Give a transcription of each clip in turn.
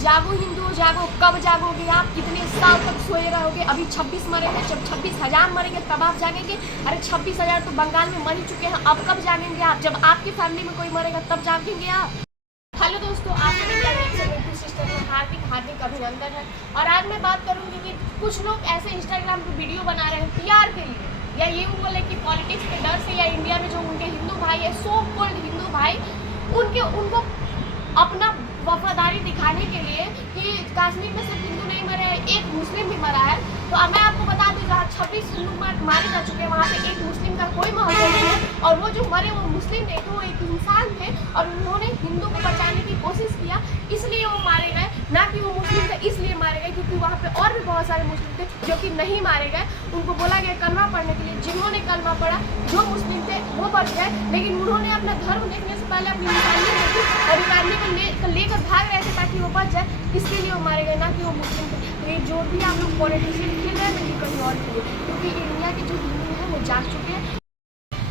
जागो हिंदुओं जागो, कब जागोगे आप? कितने साल तक सोए रहोगे? अभी 26 मरे हैं, जब 26,000 मरेंगे तब आप जागेंगे? अरे 26,000 तो बंगाल में मर ही चुके हैं, अब कब जागेंगे आप? जब आपकी फैमिली में कोई मरेगा तब जागेंगे आप? हेलो दोस्तों, आप सिस्टर में हार्दिक हार्दिक अभिनंदन है। और आज मैं बात करूंगी कि कुछ लोग ऐसे इंस्टाग्राम पे वीडियो बना रहे हैं पीआर के लिए, या ये बोले कि पॉलिटिक्स के डर से, या इंडिया में जो उनके हिंदू भाई है, सो कॉल्ड हिंदू भाई, उनको अपना वफादारी दिखाने के लिए कि कश्मीर में सिर्फ हिंदू नहीं मरे हैं, एक मुस्लिम भी मरा है। तो अब मैं आपको बता दूं, जहाँ 26 हिंदू मारे जा चुके हैं, वहाँ पे एक मुस्लिम का कोई महत्व नहीं है। और वो जो मरे वो मुस्लिम नहीं थे, वो एक इंसान थे, और उन्होंने हिंदू को बचाने की कोशिश किया, इसलिए वो मारे गए, ना कि वो मुस्लिम थे इसलिए मारे गए। क्योंकि वहाँ पे और भी बहुत सारे मुस्लिम थे जो कि नहीं मारे गए, उनको बोला गया कलमा पढ़ने के लिए, जिन्होंने कलमा पढ़ा, जो मुस्लिम थे वो बच गए। लेकिन उन्होंने अपना धर्म देखने से पहले अपनी इंसानियत देखी और इंसानियत को लेकर भाग रहे थे ताकि वो बच जाए, इसके लिए वो मारे गए, ना कि वो मुस्लिम थे। तो ये जो भी आप लोग पॉलिटिशियन खेल रहे हैं, ये कहीं और खेले, क्योंकि इंडिया के जो हिंदू हैं वो जाग चुके हैं।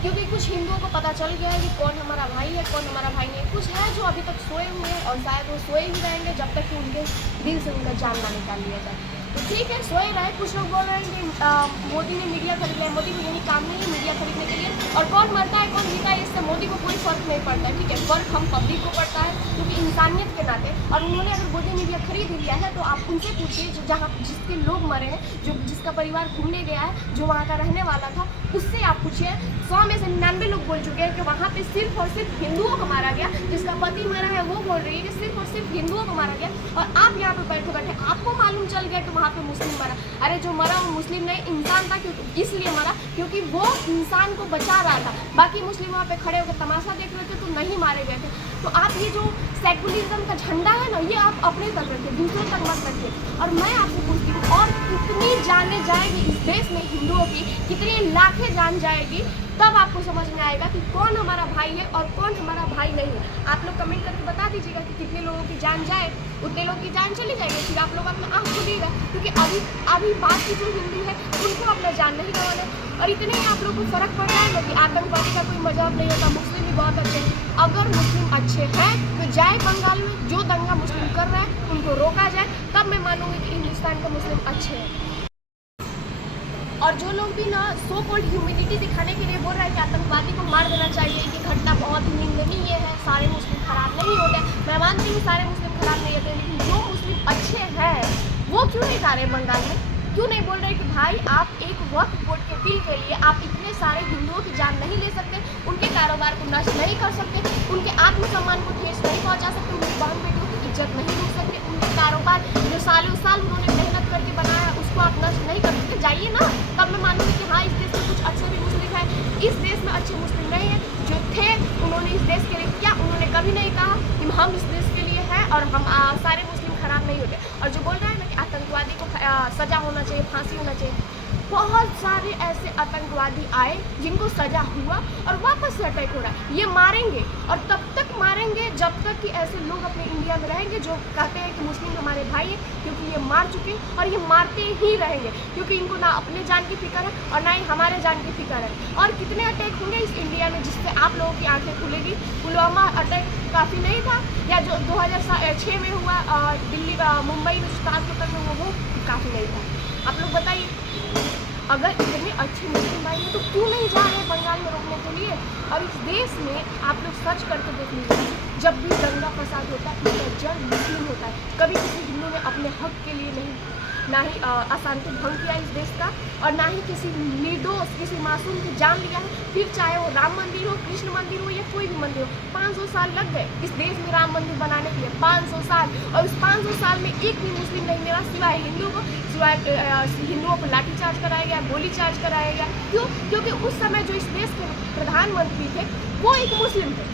क्योंकि कुछ हिंदुओं को पता चल गया है कि कौन हमारा भाई है, कौन हमारा भाई नहीं। कुछ है जो अभी तक सोए हुए हैं, और शायद वो सोए ही रहेंगे जब तक कि उनके दिल से उनका जान ना निकाल लिया जाए। तो ठीक है, सोए रहे। कुछ लोग बोल रहे हैं कि मोदी ने मीडिया खरीद लिया। मोदी को यही काम नहीं है मीडिया खरीदने के लिए, और कौन मरता है कौन जीता है इससे मोदी को कोई फर्क नहीं पड़ता है। ठीक है, फर्क हम पब्लिक को पड़ता है, क्योंकि इंसानियत के नाते। और उन्होंने अगर मोदी मीडिया खरीद लिया है तो आप उनसे पूछिए, जहाँ जिसके लोग मरे हैं, जिसका परिवार घूमने गया है, जो वहाँ का रहने वाला था, उससे आप पूछिए। 100 में से 99 लोग बोल चुके हैं कि वहाँ पे सिर्फ और सिर्फ हिंदुओं को मारा गया। जिसका पति मरा है वो बोल रही है कि सिर्फ और सिर्फ हिंदुओं को मारा गया, और आप यहाँ पे बैठे आपको मालूम चल गया कि वहाँ पे मुस्लिम मरा। अरे जो मरा वो मुस्लिम नहीं, इंसान था, क्योंकि इसलिए मरा क्योंकि वो इंसान को बचा रहा था। बाकी मुस्लिम वहाँ पे खड़े होकर तमाशा देख रहे थे तो नहीं मारे गए थे। तो आप ये जो सेकुलरिज्म का झंडा है ना, ये आप अपने तक रखिए, दूसरों तक मत रखिए। और मैं आपसे पूछती हूँ, और कितनी जाने जाएगी इस देश में हिंदुओं की, कितनी लाखें जान जाएगी, तब आपको समझ में आएगा कि कौन हमारा भाई है और कौन हमारा भाई नहीं है। आप लोग कमेंट करके बता दीजिएगा कि कितने लोगों की जान जाए, उतने लोगों की जान चली जाएगी। फिर आप लोग अपना आँख खोलिएगा, क्योंकि अभी बात की जो हिंदू है उनको अपना जान नहीं गंवाना। और इतने ही आप लोग को फर्क पड़ रहा है ना कि आतंकवादी का कोई मजाक नहीं होता, मुस्लिम भी बहुत अच्छे हैं। अगर मुस्लिम अच्छे हैं तो जाए बंगाल में, जो दंगा मुस्लिम कर रहे हैं उनको रोका जाए, तब मैं मानूंगी कि हिंदुस्तान के मुस्लिम अच्छे हैं। और जो लोग भी ना सो कॉल्ड ह्यूमिलिटी दिखाने के लिए बोल रहे हैं कि आतंकवादी को मार देना चाहिए, कि घटना बहुत ही निंदनीय है, सारे मुस्लिम खराब नहीं होते, मैं मानती हूँ सारे मुस्लिम खराब नहीं होते, लेकिन जो मुस्लिम अच्छे हैं वो क्यों नहीं जा रहे बंगाल में? क्यों नहीं बोल रहे कि भाई आप एक वक्फ बोर्ड के बिल के लिए आप इतने सारे हिंदुओं की जान नहीं ले सकते, उनके कारोबार को नष्ट नहीं कर सकते, उनके आत्मसम्मान को ठेस नहीं पहुँचा सकते, उनकी बहन बेटियों की इज्जत नहीं लूट सकते, उनके कारोबार जो सालों साल उन्होंने मेहनत करके बनाया उसको आप नष्ट नहीं कर सकते? जाइए ना, तब मैं मानूंगी कि हाँ, इस देश में कुछ अच्छे भी मुस्लिम हैं। इस देश में अच्छे मुस्लिम नहीं है, जो थे उन्होंने इस देश के लिए किया, उन्होंने कभी नहीं कहा कि हम इस देश के लिए हैं और हम सारे मुस्लिम खराब नहीं होते। और जो बोल रहे हैं ना कि आतंकवादी को सजा होना चाहिए, फांसी होना चाहिए, बहुत सारे ऐसे आतंकवादी आए जिनको सजा हुआ और वापस से अटैक हो रहा है। ये मारेंगे और तब तक मारेंगे जब तक कि ऐसे लोग अपने इंडिया में रहेंगे जो कहते हैं कि मुस्लिम हमारे भाई हैं, क्योंकि ये मार चुके हैं और ये मारते ही रहेंगे, क्योंकि इनको ना अपने जान की फिक्र है और ना ही हमारे जान की फिक्र है। और कितने अटैक होंगे इस इंडिया में जिससे आप लोगों की आंखें खुलेगी। पुलवामा अटैक काफ़ी नहीं था, या जो 2006 में हुआ दिल्ली मुंबई में ताजमहल में, वो काफ़ी नहीं था। आप लोग बताइए, अगर इतने अच्छे मुस्लिम भाई हैं तो क्यों नहीं जा रहे बंगाल में रोकने के लिए? और इस देश में आप लोग सर्च करके देख लीजिए, जब भी दंगा फसाद होता है उसका जड़ मुस्लिम होता है। कभी किसी हिंदू ने अपने हक के लिए नहीं, ना ही अशांति भंग किया इस देश का, और ना ही किसी निर्दोष किसी मासूम की जान लिया है। फिर चाहे वो राम मंदिर हो, कृष्ण मंदिर हो, या कोई भी मंदिर हो, 500 साल लग गए इस देश में राम मंदिर बनाने के लिए, 500 साल। और उस 500 साल में एक भी मुस्लिम नहीं मिला सिवाय हिंदू को, सिवाय हिंदुओं को लाठीचार्ज कराया गया, गोली चार्ज कराया गया। क्यों? क्योंकि उस समय जो इस देश के प्रधानमंत्री थे वो एक मुस्लिम थे।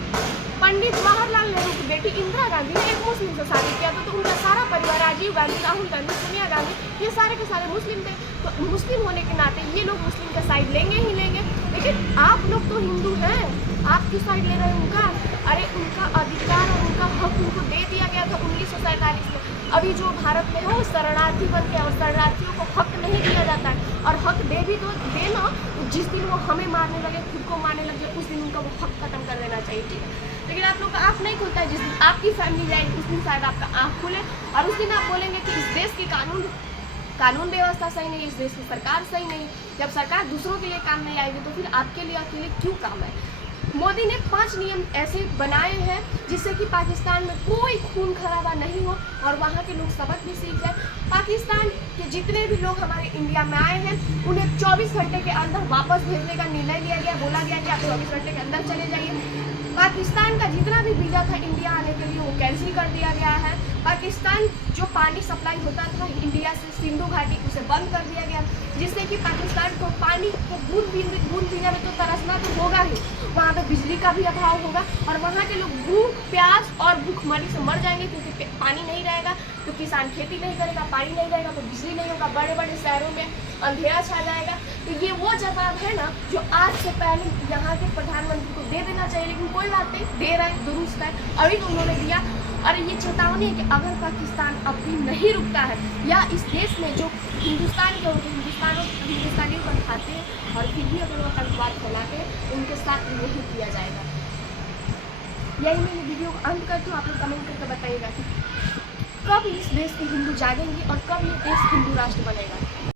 पंडित जवाहरलाल नेहरू की बेटी इंदिरा गांधी ने एक मुस्लिम से शादी किया था, तो उनका सारा परिवार, राजीव गांधी, राहुल गांधी, सोनिया गांधी, ये सारे के सारे मुस्लिम थे। तो मुस्लिम होने के नाते ये लोग मुस्लिम का साइड लेंगे ही लेंगे। लेकिन आप लोग तो हिंदू हैं, आप क्यों साइड ले रहे हैं उनका? अरे उनका अधिकार और उनका हक उनको दे दिया गया था 1947 में। अभी जो भारत में है वो शरणार्थी बन के, और शरणार्थियों को हक नहीं दिया जाता है। और हक दे भी तो देना, जिस दिन वो हमें मारने लगे, खुद को मारने लगे, उस दिन उनका वो हक खत्म कर देना चाहिए। ठीक है, लेकिन आप लोग का आँख नहीं खुलता है। जिस दिन आपकी फैमिली जाएगी उस दिन शायद आपका आँख खुले और उस दिन आप बोलेंगे कि इस देश की कानून व्यवस्था सही नहीं, इस देश की सरकार सही नहीं। जब सरकार दूसरों के लिए काम नहीं आएगी तो फिर आपके लिए अकेले क्यों काम है। मोदी ने 5 नियम ऐसे बनाए हैं जिससे कि पाकिस्तान में कोई खून खराबा नहीं हो और वहाँ के लोग सबक भी सीख जाए। पाकिस्तान के जितने भी लोग हमारे इंडिया में आए हैं उन्हें 24 घंटे के अंदर वापस भेजने का निर्णय लिया गया। बोला गया कि आप 24 घंटे के अंदर चले जाइए। पाकिस्तान का जितना भी वीज़ा था इंडिया आने के लिए वो कैंसिल कर दिया गया है। पाकिस्तान जो पानी सप्लाई होता था इंडिया से सिंधु घाटी उसे बंद कर दिया गया, जिससे कि पाकिस्तान को पानी को बूंद बीना में तो तरसना तो होगा ही, वहाँ पे बिजली का भी अभाव होगा और वहाँ के लोग भूख प्यास और भूखमरी से मर जाएंगे क्योंकि पानी नहीं रहेगा तो किसान खेती नहीं करेगा, पानी नहीं रहेगा तो बिजली नहीं होगा, बड़े बड़े शहरों में अंधेरा छा जाएगा। तो ये वो जवाब है ना जो आज से पहले यहाँ के प्रधानमंत्री को दे देना चाहिए, लेकिन कोई बात नहीं, दे रहे हैं, दुरुस्त है। अभी तो उन्होंने दिया और ये चेतावनी है कि अगर पाकिस्तान अब भी नहीं रुकता है या इस देश में जो हिंदुस्तान के होते हिंदुस्तानियों को खाते हैं और फिर भी अगर वो आतंकवाद फैलाते हैं तो उनके साथ यही किया जाएगा। यही मैं वीडियो को अंत करती हूँ। आप लोग कमेंट करके बताइएगा कि कब इस देश के हिंदू जागेंगे और कब ये देश हिंदू राष्ट्र बनेगा।